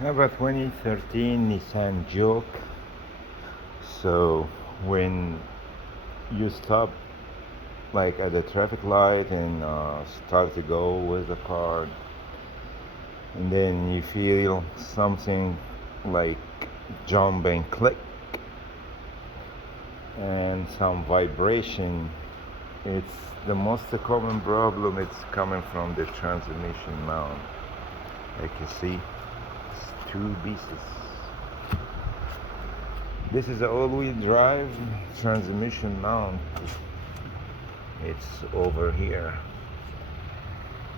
I have a 2013 Nissan Juke. So when you stop like at the traffic light and start to go with the car, and then you feel something like jump and click and some vibration, it's the most common problem. It's coming from the transmission mount. Like you see, it's two pieces. This is an all-wheel drive transmission mount. It's over here.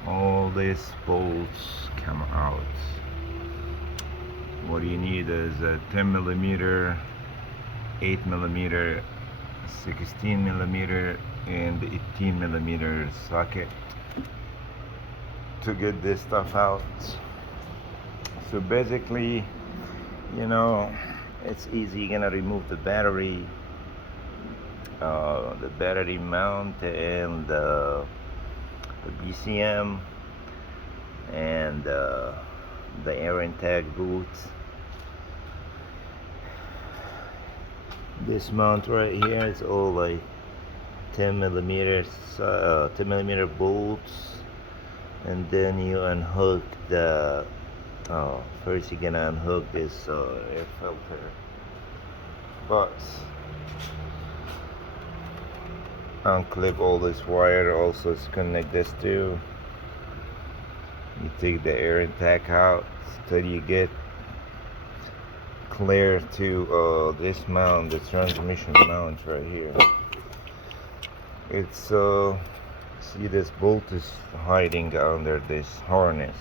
All these bolts come out. What you need is a 10 millimeter, 8 millimeter, 16 millimeter, and 18 millimeter socket to get this stuff out. So basically, you know, it's easy. You're gonna remove the battery mount and the BCM and the air intake boot. This mount right here is all like 10 millimeters, 10 millimeter bolts, and then you unhook the first you're gonna unhook this air filter box, unclip all this wire, also connect this too. You take the air intake out till you get clear to this mount, the transmission mount right here. It's see, this bolt is hiding under this harness,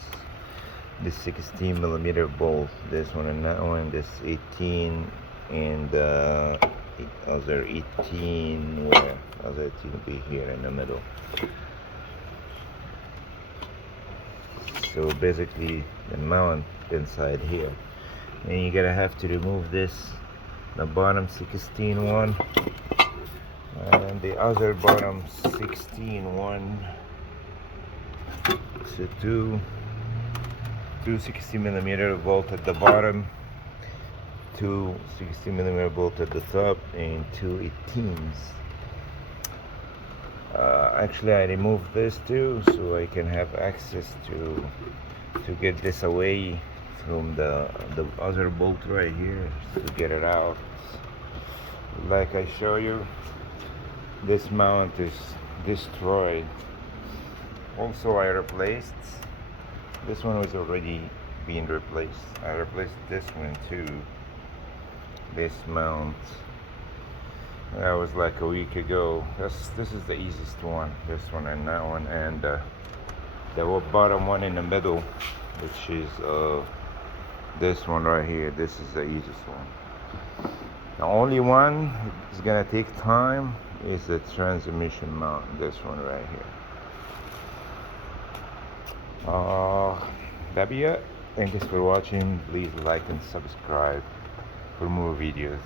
this 16 millimeter bolt, this one and that one, this 18 and other 18, where other 18 will be here in the middle. So basically the mount inside here, and you're gonna have to remove this, the bottom 16 one and the other bottom 16 one. So two 60 millimeter bolt at the bottom, two 60 millimeter bolt at the top, and two 18s. Actually, I removed this too, so I can have access to get this away from the other bolt right here, to get it out. Like I show you, this mount is destroyed. Also, I replaced this one, was already being replaced. I replaced this one too, this mount. That was like a week ago. This is the easiest one, this one and that one, and the bottom one in the middle, which is this one right here. This is the easiest one. The only one is gonna take time is the transmission mount, this one right here. That be it. Thank you for watching. Please like and subscribe for more videos.